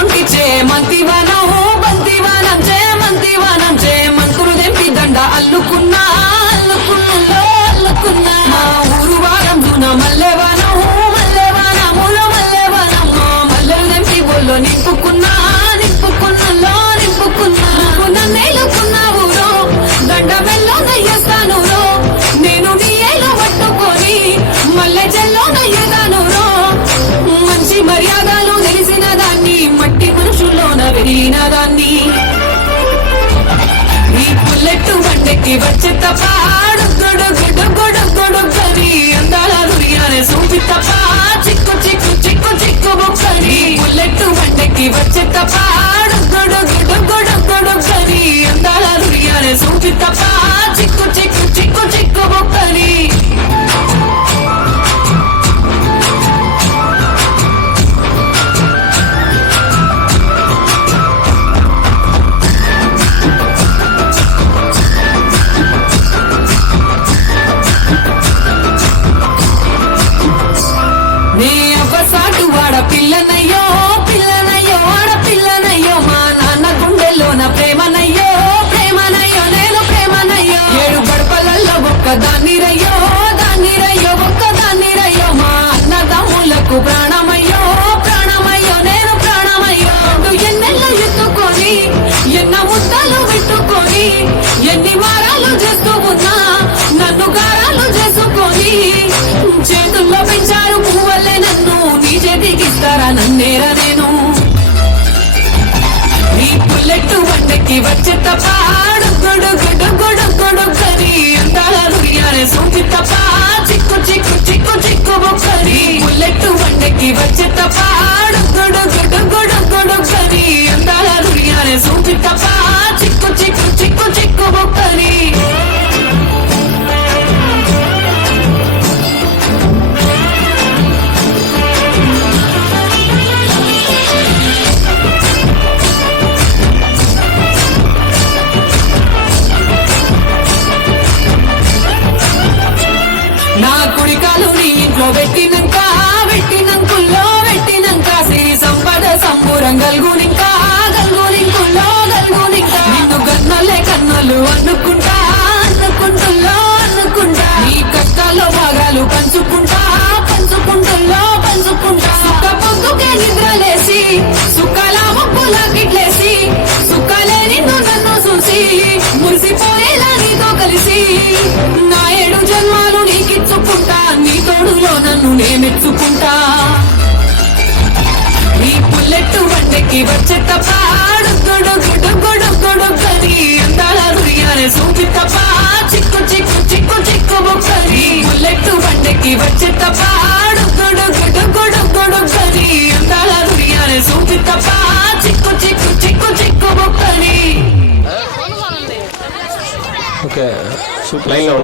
ఒంటి చేమంతివనం బంతివనం చేమంతివనం చేమంతులు దెంపి దండ అల్లుకున్నా అల్లుకున్నలో అల్లుకున్నా మా ఊరు వారందున మల్లెవనం మల్లెవనములో మల్లెవనం మల్లెలు దెంపి బొల్లో నింపుకున్నా నింపుకున్నలో నింపుకున్నా నన్నేలుకున్నావు రో దండ మెల్లో నయ్యేస్తాను రో నేను నీ ఏలు పట్టుకొని మల్లె చెల్లో నయ్యేదాను రో మంచి మర్యాదలు తెలిసిన దాన్ని మట్టి మనుషుల్లోన వెలిన దాన్ని నీ పుల్లెట్టు బండెక్కి వచ్చే తప్ప గొడగొడగొడగొడగొడగని అందాల దుర్యానే సూపి తప్ప చిక్కు చిక్కు చిక్కు చిక్కు బొక్కని పుల్లెట్టు బండెక్కి వచ్చే తప్ప గొడగొడగొడగొడగని అందాల దుర్యానే సూపి తప్ప చిక్కు చిక్కు చిక్కు చిక్కు బొక్కని పిల్లనయ్యో పిల్లనయ్యో ఆడ పిల్లనయ్యో మా నాన్న గుండెల్లోన ప్రేమనయ్యో ప్రేమనయ్యో నేను ప్రేమనయ్యో ఏడు గడపలలో ఒక్కదాన్ని రయ్యో దాన్ని రయ్యో ఒక్కదాన్ని రయ్యో మా అన్నదమ్ములకు ప్రాణమయ్యో ప్రాణమయ్యో నేను ప్రాణమయ్యో ఎన్నెల్లో ఎత్తుకొని ఎన్న ముద్దలు పెట్టుకొని ఎన్ని వారాలు చేస్తూ ఉన్నా నన్ను గారాలు చేసుకొని చేతుల్లో పెంచారు పువ్వల్లే నన్ను నీ చేతికిస్తారా నన్నేరా నేను నీ పుల్లెట్టు వంటకి వచ్చే తప్ప గొడగొడగొడగొడగని అందాల దుర్యానే సూపి తప్ప చిక్కు చిక్కు చిక్కు చిక్కు బొక్కని పుల్లెట్టు వంటకి వచ్చే తప్ప గొడగొడగొడగొడగని అందాల దుర్యానే సూపి తప్ప చిక్కు చిక్కు చిక్కు చిక్కు బొక్కని నా కుడికాలు నీ ఇంట్లో పెట్టినంక పెట్టినంకుల్లో పెట్టినంక సిరి సంపద సంబూరం గల్గునింకా గల్గునింకుల్లో గల్గునింకా నిన్ను గన్నలే కన్నులు అనుకుంటా అనుకుంటుల్లో అనుకుంటా నీ కష్టాల్లో భాగాలు పంచుకుంటా పంచుకుంటుల్లో పంచుకుంటా సుఖ పొద్దుకే నిద్రలేసి సుఖాల ముప్పుల గిట్లేసి సుఖాలే నిన్ను నన్ను చూసి మురిసిపోయేలా నీతో కలిసి నా 7 జన్మాలు నీకిచ్చుకుంటా నీ తోడులో నన్ను నేమెచ్చుకుంటా నీ పుల్లెట్టు వంటకి వచ్చే తప్ప గొడగొడగొడగొడగని అందాల దుర్యానే సూపి తప్ప చిక్కు చిక్కు చిక్కు చిక్కు బొక్కని పుల్లెట్టు వంటకి వచ్చే తప్ప గొడగొడగొడగొడగని అందాల దుర్యానే సూపి తప్ప చిక్కు చిక్కు చిక్కు చిక్కు బొక్కని ఓకే లైన్లో